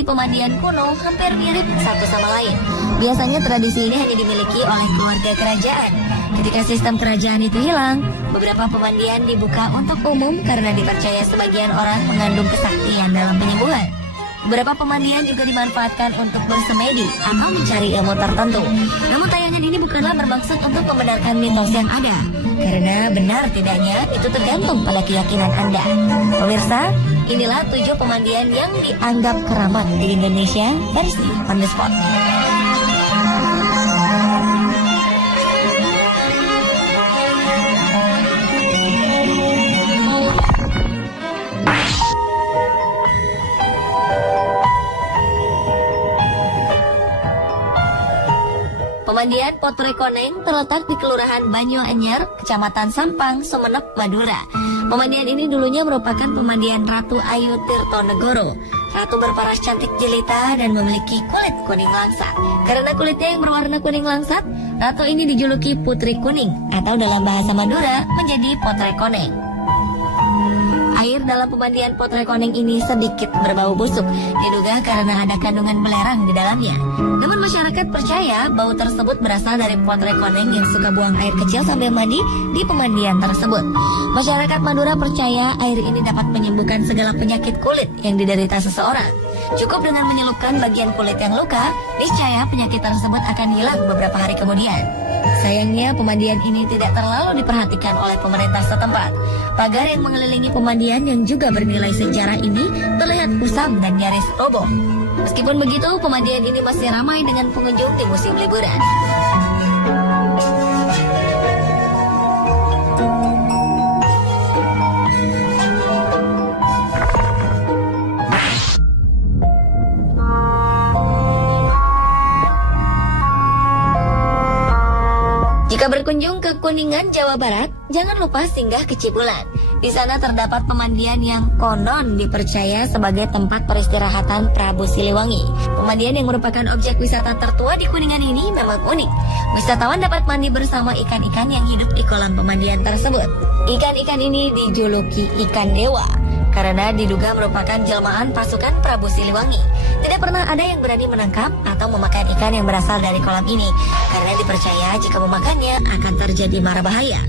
tradisi pemandian kuno hampir mirip satu sama lain. Biasanya tradisi ini hanya dimiliki oleh keluarga kerajaan. Ketika sistem kerajaan itu hilang, beberapa pemandian dibuka untuk umum karena dipercaya sebagian orang mengandung kesaktian dalam penyembuhan. Beberapa pemandian juga dimanfaatkan untuk bersemedi atau mencari ilmu tertentu. Namun tayangan ini bukanlah bermaksud untuk membenarkan mitos yang ada, karena benar tidaknya itu tergantung pada keyakinan Anda. Pemirsa, inilah 7 pemandian yang dianggap keramat di Indonesia versi On The Spot. Pemandian Potre Koneng terletak di Kelurahan Banyuanyar, Kecamatan Sampang, Sumeneb, Madura. Pemandian ini dulunya merupakan pemandian Ratu Ayu Tirtonegoro. Ratu berparas cantik jelita dan memiliki kulit kuning langsat. Karena kulitnya yang berwarna kuning langsat, ratu ini dijuluki Putri Kuning atau dalam bahasa Madura menjadi Potre Koneng. Air dalam pemandian Potre Koneng ini sedikit berbau busuk, diduga karena ada kandungan belerang di dalamnya. Namun masyarakat percaya bau tersebut berasal dari Potre Koneng yang suka buang air kecil sambil mandi di pemandian tersebut. Masyarakat Madura percaya air ini dapat menyembuhkan segala penyakit kulit yang diderita seseorang. Cukup dengan menyelupkan bagian kulit yang luka, niscaya penyakit tersebut akan hilang beberapa hari kemudian. Sayangnya pemandian ini tidak terlalu diperhatikan oleh pemerintah setempat. Pagar yang mengelilingi pemandian yang juga bernilai sejarah ini terlihat kusam dan nyaris roboh. Meskipun begitu, pemandian ini masih ramai dengan pengunjung di musim liburan. Jika berkunjung ke Kuningan, Jawa Barat, jangan lupa singgah ke Cibulan. Di sana terdapat pemandian yang konon dipercaya sebagai tempat peristirahatan Prabu Siliwangi. Pemandian yang merupakan objek wisata tertua di Kuningan ini memang unik. Wisatawan dapat mandi bersama ikan-ikan yang hidup di kolam pemandian tersebut. Ikan-ikan ini dijuluki ikan dewa karena diduga merupakan jelmaan pasukan Prabu Siliwangi. Tidak pernah ada yang berani menangkap atau memakan ikan yang berasal dari kolam ini, karena dipercaya jika memakannya akan terjadi mara bahaya.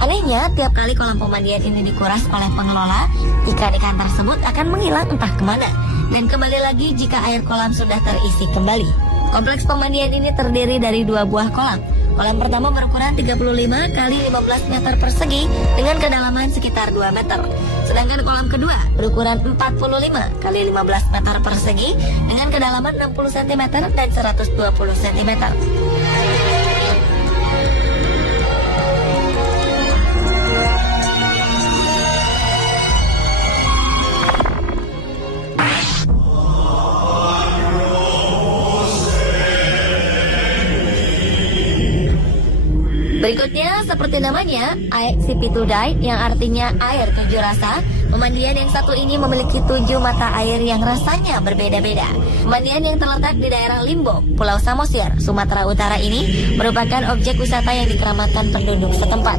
Anehnya, tiap kali kolam pemandian ini dikuras oleh pengelola, ikan-ikan tersebut akan menghilang entah kemana, dan kembali lagi jika air kolam sudah terisi kembali. Kompleks pemandian ini terdiri dari 2 buah kolam. Kolam pertama berukuran 35 kali 15 meter persegi dengan kedalaman sekitar 2 meter. Sedangkan kolam kedua berukuran 45 kali 15 meter persegi dengan kedalaman 60 cm dan 120 cm. Berikutnya, seperti namanya, Aek Sipitudai yang artinya air 7 rasa. Pemandian yang satu ini memiliki 7 mata air yang rasanya berbeda-beda. Pemandian yang terletak di daerah Limbok, Pulau Samosir, Sumatera Utara ini merupakan objek wisata yang dikeramatkan penduduk setempat.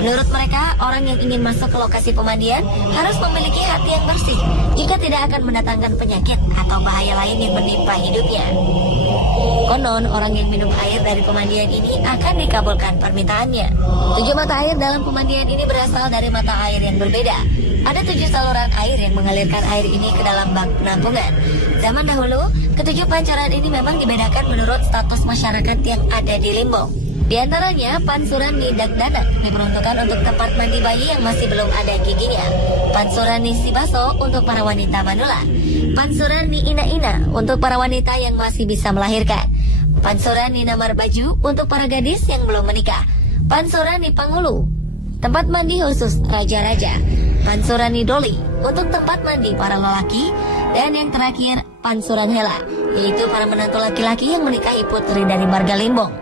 Menurut mereka, orang yang ingin masuk ke lokasi pemandian harus memiliki hati yang bersih jika tidak akan mendatangkan penyakit atau bahaya lain yang menimpa hidupnya. Konon, orang yang minum air dari pemandian ini akan dikabulkan permintaannya. 7 mata air dalam pemandian ini berasal dari mata air yang berbeda. Ada 7 saluran air yang mengalirkan air ini ke dalam bak penampungan. Zaman dahulu, ke-7 pancuran ini memang dibedakan menurut status masyarakat yang ada di Limbok. Di antaranya, Pansuran Ni Dagdana diperuntukkan untuk tempat mandi bayi yang masih belum ada giginya. Pansuran Ni Sibaso untuk para wanita manula. Pansuran Ni Ina-Ina untuk para wanita yang masih bisa melahirkan. Pansuran Ni Namar Baju untuk para gadis yang belum menikah. Pansuran Ni Pangulu, tempat mandi khusus raja-raja. Pansuran Ni Doli untuk tempat mandi para lelaki. Dan yang terakhir, Pansuran Hela, yaitu para menantu laki-laki yang menikahi putri dari marga Limbong.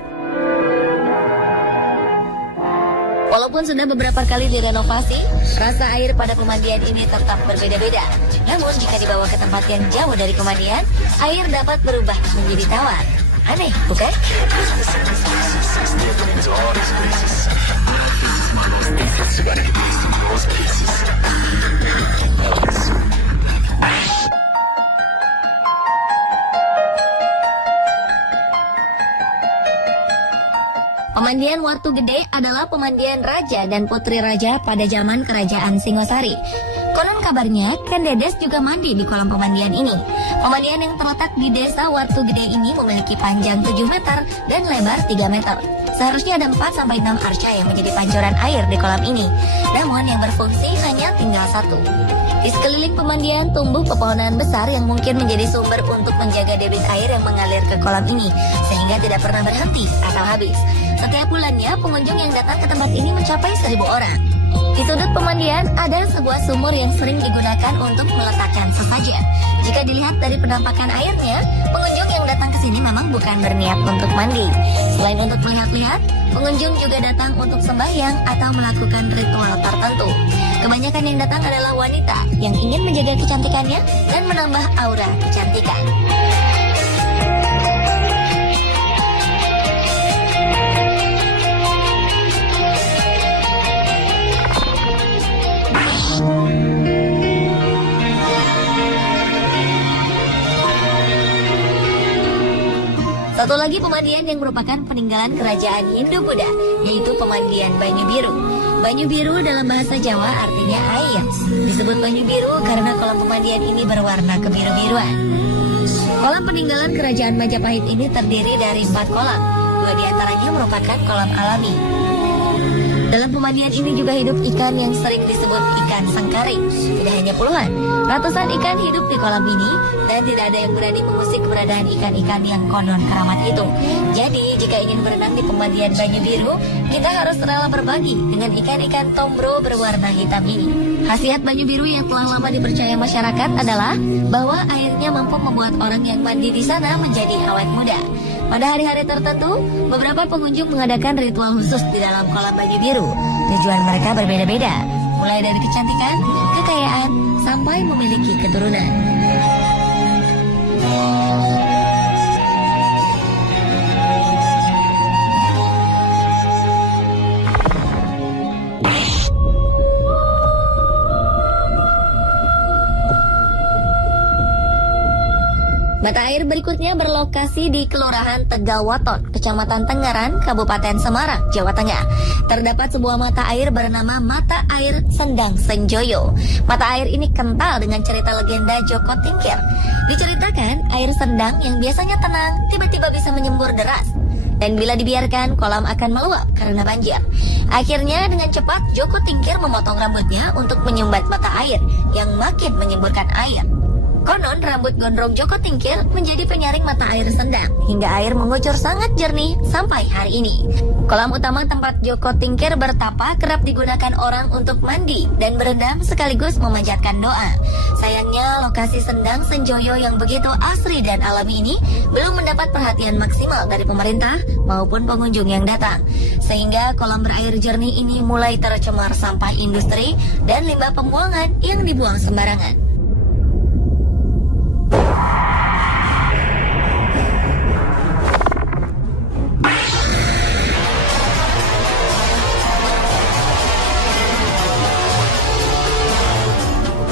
Walaupun sudah beberapa kali direnovasi, rasa air pada pemandian ini tetap berbeda-beda. Namun jika dibawa ke tempat yang jauh dari pemandian, air dapat berubah menjadi tawar. Aneh, bukan? Pemandian Wartu Gede adalah pemandian raja dan putri raja pada zaman kerajaan Singosari. Konon kabarnya, Ken Dedes juga mandi di kolam pemandian ini. Pemandian yang terletak di desa Wartu Gede ini memiliki panjang 7 meter dan lebar 3 meter. Seharusnya ada 4-6 arca yang menjadi pancuran air di kolam ini. Namun yang berfungsi hanya tinggal 1. Di sekeliling pemandian tumbuh pepohonan besar yang mungkin menjadi sumber untuk menjaga debit air yang mengalir ke kolam ini, sehingga tidak pernah berhenti atau habis. Setiap bulannya, pengunjung yang datang ke tempat ini mencapai 1.000 orang. Di sudut pemandian ada sebuah sumur yang sering digunakan untuk meletakkan sesajen. Jika dilihat dari penampakan airnya, pengunjung yang datang ke sini memang bukan berniat untuk mandi. Selain untuk melihat-lihat, pengunjung juga datang untuk sembahyang atau melakukan ritual tertentu. Kebanyakan yang datang adalah wanita yang ingin menjaga kecantikannya dan menambah aura kecantikan. Satu lagi pemandian yang merupakan peninggalan kerajaan Hindu-Buddha, yaitu pemandian Banyu Biru. Banyu Biru dalam bahasa Jawa artinya air. Disebut Banyu Biru karena kolam pemandian ini berwarna kebiru-biruan. Kolam peninggalan kerajaan Majapahit ini terdiri dari 4 kolam. 2 diantaranya merupakan kolam alami. Dalam pemandian ini juga hidup ikan yang sering disebut ikan sangkaring. Tidak hanya puluhan, ratusan ikan hidup di kolam ini dan tidak ada yang berani mengusik keberadaan ikan-ikan yang konon keramat itu. Jadi, jika ingin berenang di pemandian Banyu Biru, kita harus rela berbagi dengan ikan-ikan tombro berwarna hitam ini. Khasiat Banyu Biru yang telah lama dipercaya masyarakat adalah bahwa airnya mampu membuat orang yang mandi di sana menjadi awet muda. Pada hari-hari tertentu, beberapa pengunjung mengadakan ritual khusus di dalam kolam Banyu Biru. Tujuan mereka berbeda-beda, mulai dari kecantikan, kekayaan, sampai memiliki keturunan. Mata air berikutnya berlokasi di Kelurahan Tegalwaton, Kecamatan Tengaran, Kabupaten Semarang, Jawa Tengah. Terdapat sebuah mata air bernama Mata Air Sendang Senjoyo. Mata air ini kental dengan cerita legenda Joko Tingkir. Diceritakan, air sendang yang biasanya tenang tiba-tiba bisa menyembur deras. Dan bila dibiarkan, kolam akan meluap karena banjir. Akhirnya dengan cepat Joko Tingkir memotong rambutnya untuk menyumbat mata air yang makin menyemburkan air. Konon rambut gondrong Joko Tingkir menjadi penyaring mata air sendang hingga air mengucur sangat jernih sampai hari ini. Kolam utama tempat Joko Tingkir bertapa kerap digunakan orang untuk mandi dan berendam sekaligus memanjatkan doa. Sayangnya lokasi Sendang Senjoyo yang begitu asri dan alami ini belum mendapat perhatian maksimal dari pemerintah maupun pengunjung yang datang. Sehingga kolam berair jernih ini mulai tercemar sampah industri dan limbah pembuangan yang dibuang sembarangan.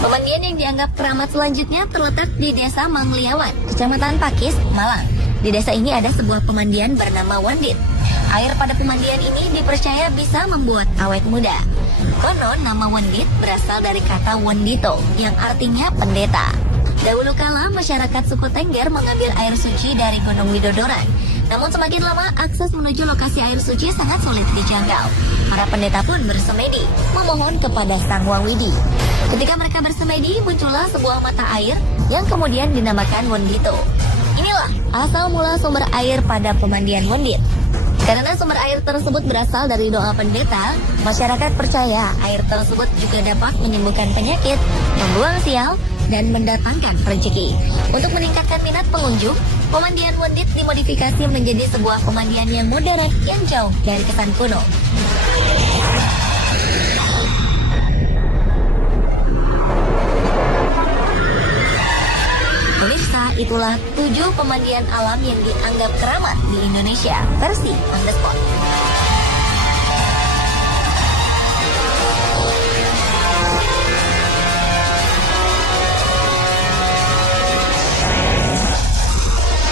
Pemandian yang dianggap keramat selanjutnya terletak di Desa Mangliawan, Kecamatan Pakis, Malang. Di desa ini ada sebuah pemandian bernama Wandit. Air pada pemandian ini dipercaya bisa membuat awet muda. Konon nama Wandit berasal dari kata Wandito yang artinya pendeta. Dahulu kala masyarakat suku Tengger mengambil air suci dari Gunung Widodoran. Namun semakin lama akses menuju lokasi air suci sangat sulit dijangkau. Para pendeta pun bersemedi memohon kepada Sang Wang Widi. Ketika mereka bersemedi, muncullah sebuah mata air yang kemudian dinamakan Wondito. Inilah asal mula sumber air pada pemandian Wondit. Karena sumber air tersebut berasal dari doa pendeta, masyarakat percaya air tersebut juga dapat menyembuhkan penyakit, membuang sial, dan mendatangkan rezeki. Untuk meningkatkan minat pengunjung, pemandian Wondit dimodifikasi menjadi sebuah pemandian yang modern yang jauh dari kesan kuno. Pemirsa, itulah 7 pemandian alam yang dianggap keramat di Indonesia versi On The Spot.